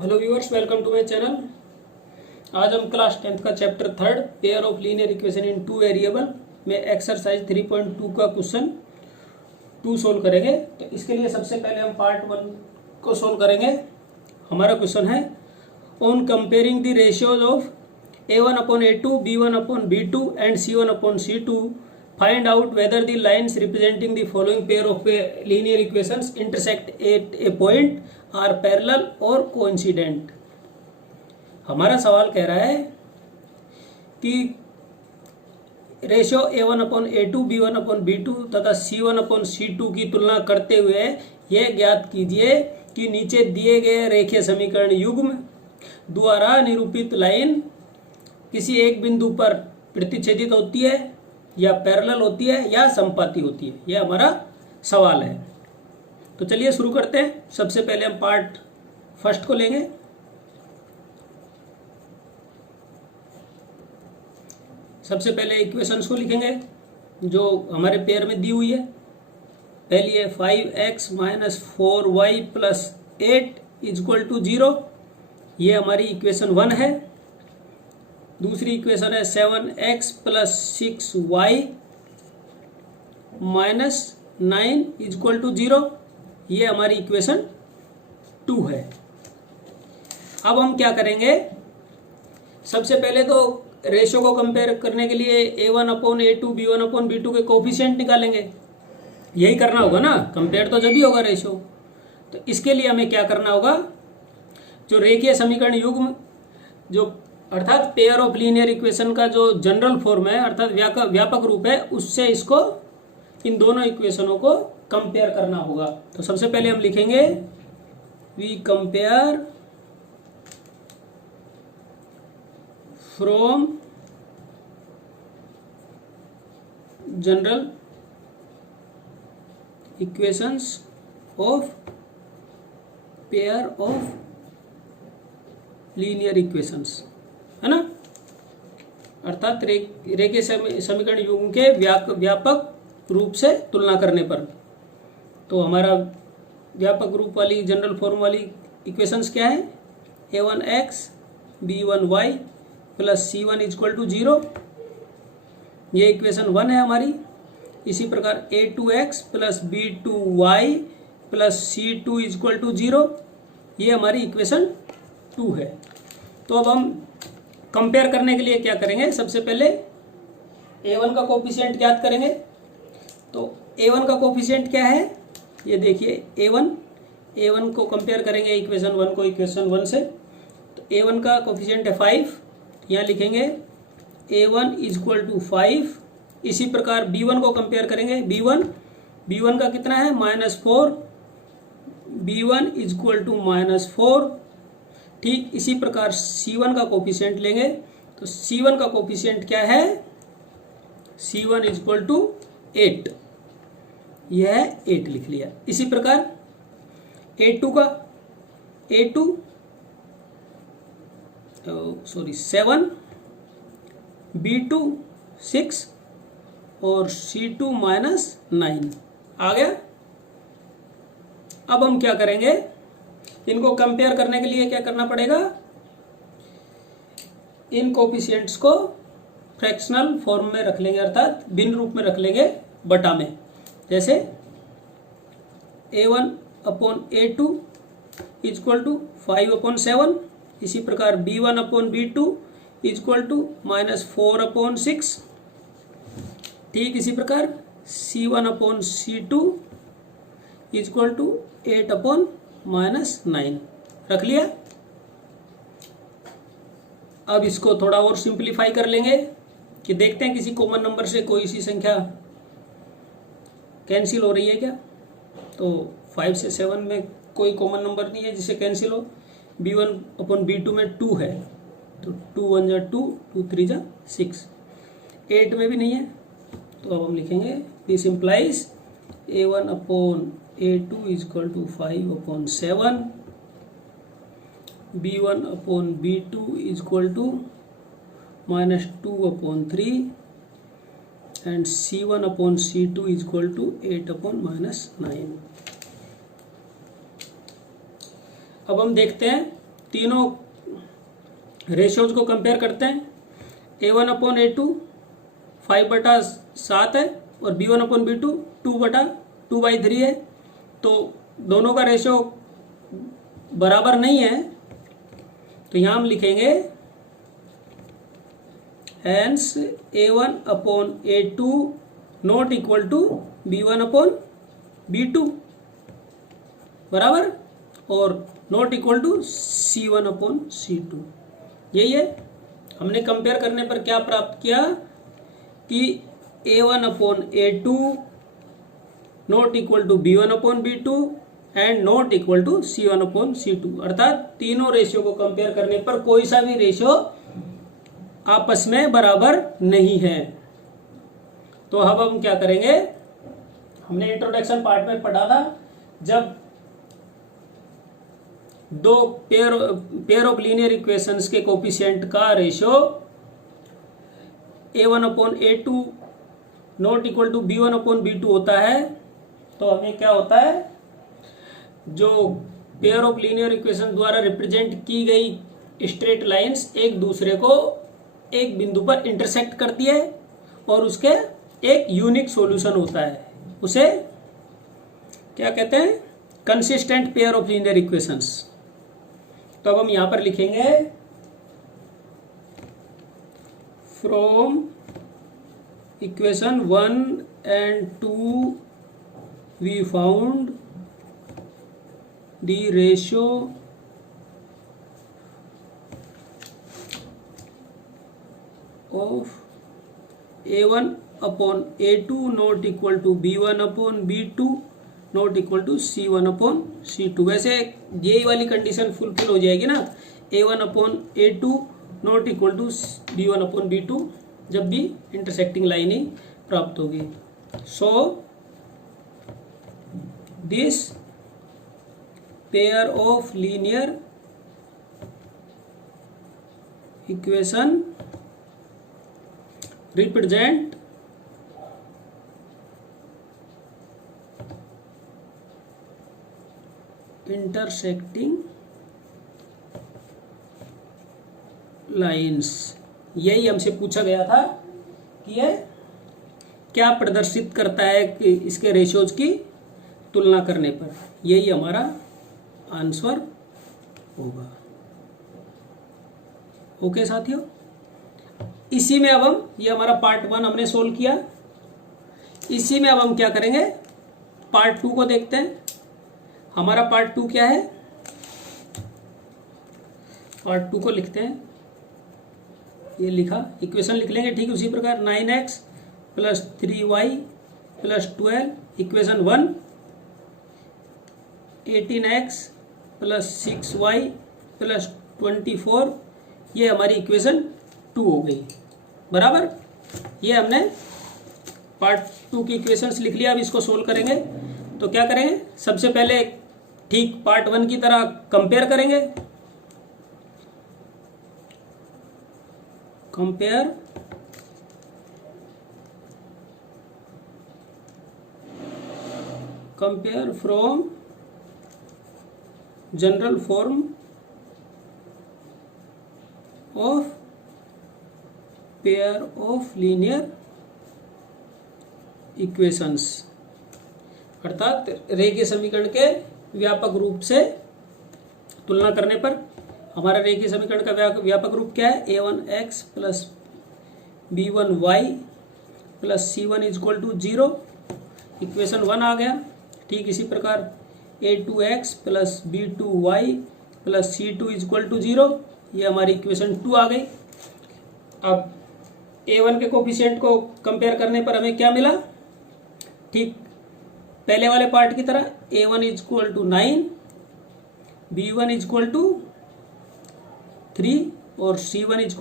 Hello viewers, welcome to my channel. आज हम class 10th का chapter 3 pair of linear equation in two variable में exercise 3.2 का question 2 solve करेंगे। तो इसके लिए सबसे पहले हम पार्ट 1 को सोल्व करेंगे। हमारा क्वेश्चन है on comparing the ratios of a1 upon a2, b1 upon b2 and c1 upon c2, find out whether the lines representing the following pair of linear equations intersect at a point are parallel or coincident। हमारा सवाल कह रहा है कि ratio a1 upon a2, b1 upon b2 तथा c1 upon c2 की तुलना करते हुए यह ज्ञात कीजिए कि नीचे दिए गए रेखीय समीकरण युग्म द्वारा निरूपित लाइन किसी एक बिंदु पर प्रतिच्छेदित होती है या पैरेलल होती है या समपाती होती है। यह हमारा सवाल है। तो चलिए शुरू करते हैं। सबसे पहले हम पार्ट फर्स्ट को लेंगे। सबसे पहले इक्वेशंस को लिखेंगे जो हमारे पेयर में दी हुई है। पहली है 5x minus 4y plus 8 equal to 0। ये हमारी इक्वेशन 1 है। दूसरी इक्वेशन है 7x plus 6y minus 9 equal to 0। ये हमारी इक्वेशन 2 है। अब हम क्या करेंगे, सबसे पहले तो रेशियो को कंपेयर करने के लिए a1 upon a2, b1 upon b2 के कोफिशिएंट निकालेंगे। यही करना होगा ना, कंपेयर तो जब ही होगा रेशियो। तो इसके लिए हमें क्या करना होगा, जो रेखीय समीकरण युग्म जो अर्थात पेयर ऑफ लीनियर इक्वेशन का जो जनरल फॉर्म है अर्थात व्यापक रूप है, उससे इसको इन दोनों इक्वेशनों को कंपेयर करना होगा। तो सबसे पहले हम लिखेंगे we compare from general equations of pair of linear equations, है ना। अर्थात रेखीय समीकरण युग्म के व्यापक रूप से तुलना करने पर। तो हमारा व्यापक रूप वाली जनरल फॉर्म वाली इक्वेशंस क्या है, a1x b1y plus c1 equal to 0। ये इक्वेशन 1 है हमारी। इसी प्रकार a2x plus b2y plus c2 is equal to 0। ये हमारी इक्वेशन 2 है। तो अब हम कंपेयर करने के लिए क्या करेंगे, सबसे पहले a1 का कोफिशिएंट ज्ञात करेंगे। तो a1 का कोफिशिएंट क्या है, ये देखिए a1 को कंपेयर करेंगे इक्वेशन 1 को इक्वेशन 1 से। तो a1 का कोफिशिएंट है 5, यहाँ लिखेंगे a1 इजक्वल टू 5। इसी प्रकार b1 को कंपेयर करेंगे, b1 का कितना है -4, b1 इजक्वल टू -4। ठीक इसी प्रकार c1 का कोफिशिएंट लेंगे। तो c1 का कोफिशिएंट क्या है, c1 इजक्वल टू 8। यह 8 लिख लिया। इसी प्रकार a2 का 7, b2 6 और c2 -9 आ गया। अब हम क्या करेंगे, इनको कंपेयर करने के लिए क्या करना पड़ेगा, इन कोफिशिएंट्स को फ्रैक्शनल फॉर्म में रख लेंगे अर्थात भिन्न रूप में रख लेंगे बटा में। जैसे a1 upon a2 is equal to 5 upon 7। इसी प्रकार b1 upon b2 is equal to -4 upon 6। ठीक इसी प्रकार c1 upon c2 is equal to 8 upon -9 रख लिया। अब इसको थोड़ा और सिंप्लीफाई कर लेंगे कि देखते हैं किसी कॉमन नंबर से कोई सी संख्या कैंसिल हो रही है क्या। तो 5 से 7 में कोई कॉमन नंबर नहीं है जिसे कैंसिल हो। b1 अपॉन b2 में 2 है, तो 2 1 जा 2, 2 3 जा 6। 8 में भी नहीं है, तो अब हम लिखेंगे this implies a1 upon a2 is equal to 5 upon 7, b1 upon b2 is equal to -2 upon 3 and c1 upon c2 is equal to 8 upon -9। अब हम देखते हैं तीनों रेशियोज को कंपेयर करते हैं। A1/A2 5/7 है और B1/B2 2/2/3 है। तो दोनों का रेशियो बराबर नहीं है, तो यहां हम लिखेंगे hence A1/A2 not equal to B1/B2 बराबर, और नॉट इक्वल टू C1/C2। यही है। हमने कंपेयर करने पर क्या प्राप्त किया कि A1/A2 not equal to B1/B2 and not equal to C1/C2, अर्थात तीनों रेशियो को कंपेयर करने पर कोई सा भी रेशियो आपस में बराबर नहीं है। तो अब हम क्या करेंगे, हमने इंट्रोडक्शन पार्ट में पढ़ा था, जब दो पेयर ऑफ लीनियर इक्वेशंस के कोफिशिएंट का ratio A1/A2 not equal to B1/B2 होता है, तो हमें क्या होता है, जो पेयर ऑफ लीनियर इक्वेशन द्वारा रिप्रेजेंट की गई स्ट्रेट लाइंस एक दूसरे को एक बिंदु पर इंटरसेक्ट करती है और उसके एक यूनिक सॉल्यूशन होता है, उसे क्या कहते हैं, consistent pair of linear equations. तो अब हम यहां पर लिखेंगे from equation 1 and 2 we found the ratio of A1/A2 not equal to B1/B2 not equal to C1/C2। वैसे यही वाली कंडीशन फुलफिल हो जाएगी ना, A1/A2 not equal to B1/B2 जब भी इंटरसेक्टिंग लाइन ही प्राप्त होगी। So this pair of linear equation represent intersecting lines. यही हमसे पूछा गया था कि यह क्या प्रदर्शित करता है कि इसके रेशियोज की तुलना करने पर, यही हमारा आंसर होगा। ओके साथियों, इसी में अब हम, ये हमारा पार्ट 1 हमने सोल्व किया, इसी में अब हम क्या करेंगे, पार्ट 2 को देखते हैं। हमारा पार्ट 2 क्या है, पार्ट 2 को लिखते हैं, ये लिखा, इक्वेशन लिख लेंगे ठीक उसी प्रकार, 9x + 3y + 12 equation 1, 18x + 6y + 24, ये हमारी इक्वेशन 2 हो गई बराबर। ये हमने पार्ट 2 की इक्वेशंस लिख लिया। अब इसको सोल्व करेंगे तो क्या करेंगे, सबसे पहले ठीक पार्ट 1 की तरह कंपेयर करेंगे, compare from general form of pair of linear equations, अर्थात रेखीय समीकरण के व्यापक रूप से तुलना करने पर। हमारा रेखीय समीकरण का व्यापक रूप क्या है, A1x + B1y + C1 = 0, इक्वेशन 1 आ गया। ठीक इसी प्रकार A2x + B2y + C2 = 0, ये हमारी इक्वेशन 2 आ गई। अब A1 के कोफिशिएंट को कंपेयर करने पर हमें क्या मिला, ठीक पहले वाले पार्ट की तरह, A1 = 9, B1 = 3 और C1 =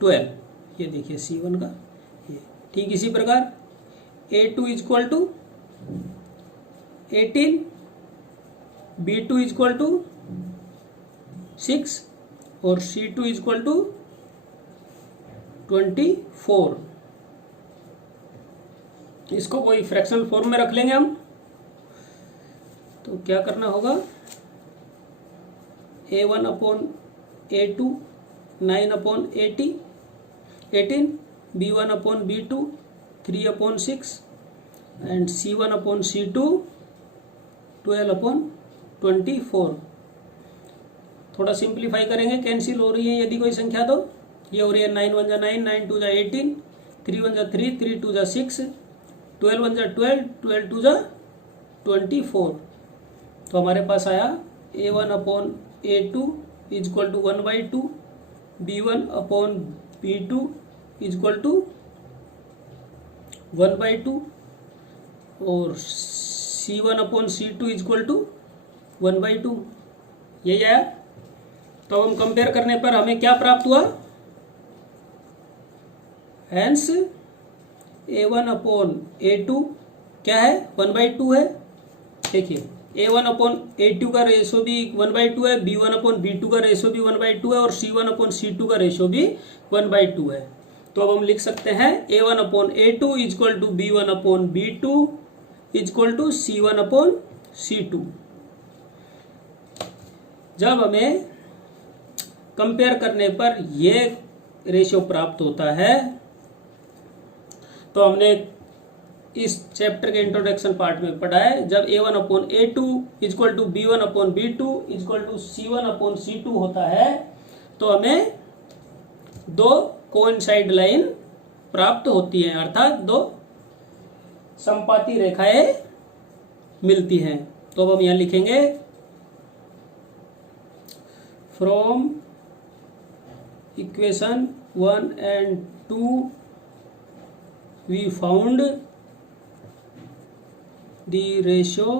12। ये देखिए C1 का ये। ठीक इसी प्रकार A2 = 18, B2 = 6 और C2 = 24। इसको कोई फ्रैक्शनल फॉर्म में रख लेंगे हम। तो क्या करना होगा, A1 upon A2 9 upon 18, B1 upon B2 3 upon 6 and C1 upon C2 12 upon 24। थोड़ा सिंप्लीफाई करेंगे, कैंसिल हो रही है यदि कोई संख्या तो ये हो रही है 9 1 जा 9, 9 2 जा 18, 3 1 जा 3, 3 2 जा 6, 12 1 जा 12, 12 2 जा 24। तो हमारे पास आया A1 upon A2 is equal to 1/2, B1 upon B2 is equal to 1/2 और C1 upon C2 is equal to 1/2। यही आया। तो हम कंपेयर करने पर हमें क्या प्राप्त हुआ? हेंस A1 अपॉन A2 क्या है? 1/2 है। देखिए A1 अपॉन A2 का रेशो भी 1/2 है, B1 अपॉन B2 का रेशो भी 1/2 है और C1 अपॉन C2 का रेशो भी 1/2 है। तो अब हम लिख सकते हैं A1 upon A2 is equal to B1 upon B2 is equal to C1 upon C2। जब हमें कंपेयर करने पर ये रेशियो प्राप्त होता है तो हमने इस चैप्टर के इंट्रोडक्शन पार्ट में पढ़ा है, जब A1 upon A2 is equal to B1 upon B2 is equal to C1 upon C2 होता है तो हमें दो कोइंसाइड लाइन प्राप्त होती है, अर्थात दो समपाती रेखाएं मिलती हैं। तो अब हम यहां लिखेंगे from equation 1 and 2 we found the ratio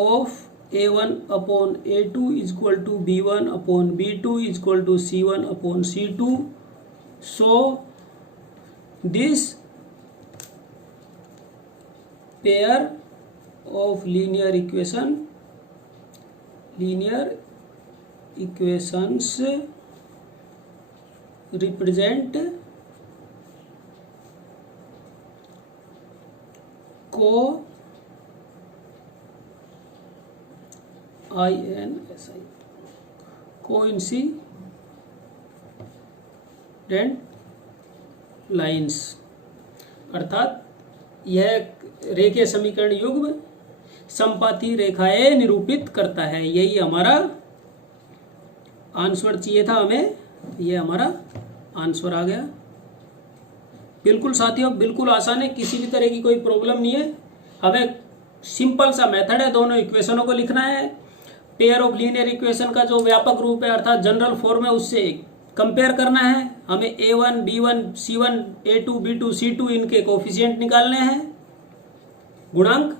of A1 upon A2 is equal to B1 upon B2 is equal to C1 upon C2. So this pair of linear equations represent coincident lines, अर्थात यह रेखीय समीकरण युग्म समपाती रेखाएं निरूपित करता है। यही हमारा आंसर चाहिए था हमें, ये हमारा आंसर आ गया। बिल्कुल साथियों, बिल्कुल आसान है, किसी भी तरह की कोई प्रॉब्लम नहीं है। हमें सिंपल सा मेथड है, दोनों इक्वेशनों को लिखना है। पेयर ऑफ लीनियर इक्वेशन का जो व्यापक रूप है अर्थात जनरल फॉर्म है उससे कंपेयर करना है। हमें A1 B1 C1 A2 B2 C2 इनके कोफिशिएंट निकालने हैं, गुणांक।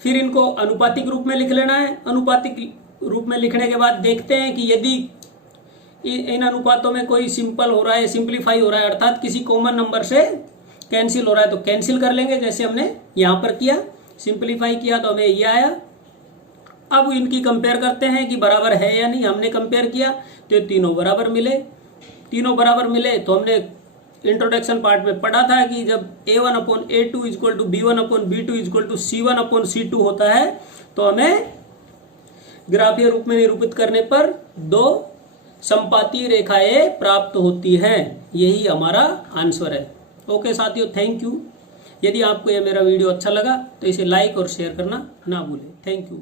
फिर इनको अनुपातिक रूप में लिख लेना है। अनुपातिक रूप में लिखने के बाद देखते हैं कि यदि इन अनुपातों में कोई सिंपल हो रहा है, सिंप्लीफाई हो रहा है, अर्थात किसी कॉमन नंबर से कैंसिल हो रहा है तो कैंसिल कर लेंगे, जैसे हमने यहां पर किया, सिंप्लीफाई किया तो हमें ये आया। अब इनकी कंपेयर करते हैं कि बराबर है या नहीं। हमने कंपेयर किया तो ये तीनों बराबर मिले। तीनों बराबर मिले तो हमने इंट्रोडक्शन पार्ट में पढ़ा था कि जब A1 upon A2 is equal to B1 upon B2 is equal to C1 upon C2 होता है तो हमें ग्राफीय रूप में निरूपित करने पर दो समपाती रेखाएं प्राप्त होती हैं। यही हमारा आंसर है। ओके साथियों, थैंक यू। यदि आपको यह मेरा वीडियो अच्छा लगा तो इसे लाइक और शेयर करना ना भूलें। Thank you.